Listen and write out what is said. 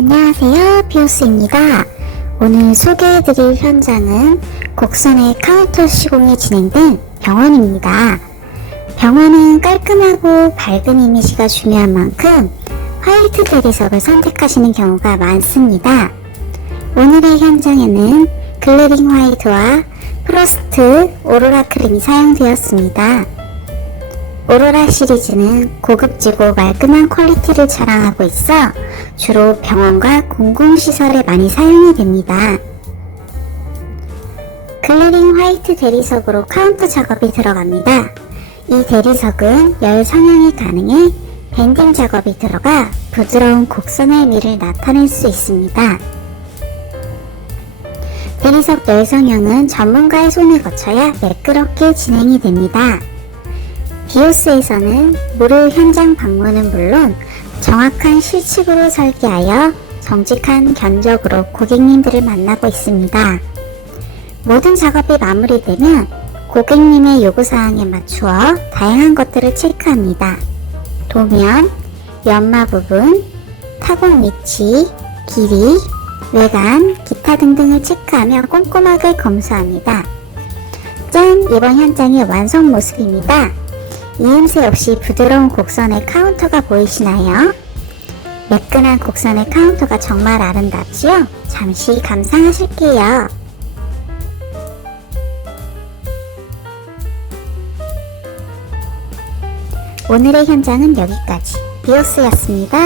안녕하세요. 비오스입니다. 오늘 소개해드릴 현장은 곡선의 카운터 시공이 진행된 병원입니다. 병원은 깔끔하고 밝은 이미지가 중요한 만큼 화이트 대리석을 선택하시는 경우가 많습니다. 오늘의 현장에는 글래링 화이트와 프로스트 오로라 크림이 사용되었습니다. 오로라 시리즈는 고급지고 말끔한 퀄리티를 자랑하고 있어 주로 병원과 공공시설에 많이 사용이 됩니다. 글래링 화이트 대리석으로 카운터 작업이 들어갑니다. 이 대리석은 열 성형이 가능해 밴딩 작업이 들어가 부드러운 곡선의 미를 나타낼 수 있습니다. 대리석 열 성형은 전문가의 손을 거쳐야 매끄럽게 진행이 됩니다. 비오스에서는 무료 현장 방문은 물론 정확한 실측으로 설계하여 정직한 견적으로 고객님들을 만나고 있습니다. 모든 작업이 마무리되면 고객님의 요구사항에 맞추어 다양한 것들을 체크합니다. 도면, 연마 부분, 타공 위치, 길이, 외관, 기타 등등을 체크하며 꼼꼼하게 검수합니다. 짠! 이번 현장의 완성 모습입니다. 이음새 없이 부드러운 곡선의 카운터가 보이시나요? 매끈한 곡선의 카운터가 정말 아름답지요? 잠시 감상하실게요. 오늘의 현장은 여기까지. 비오스였습니다.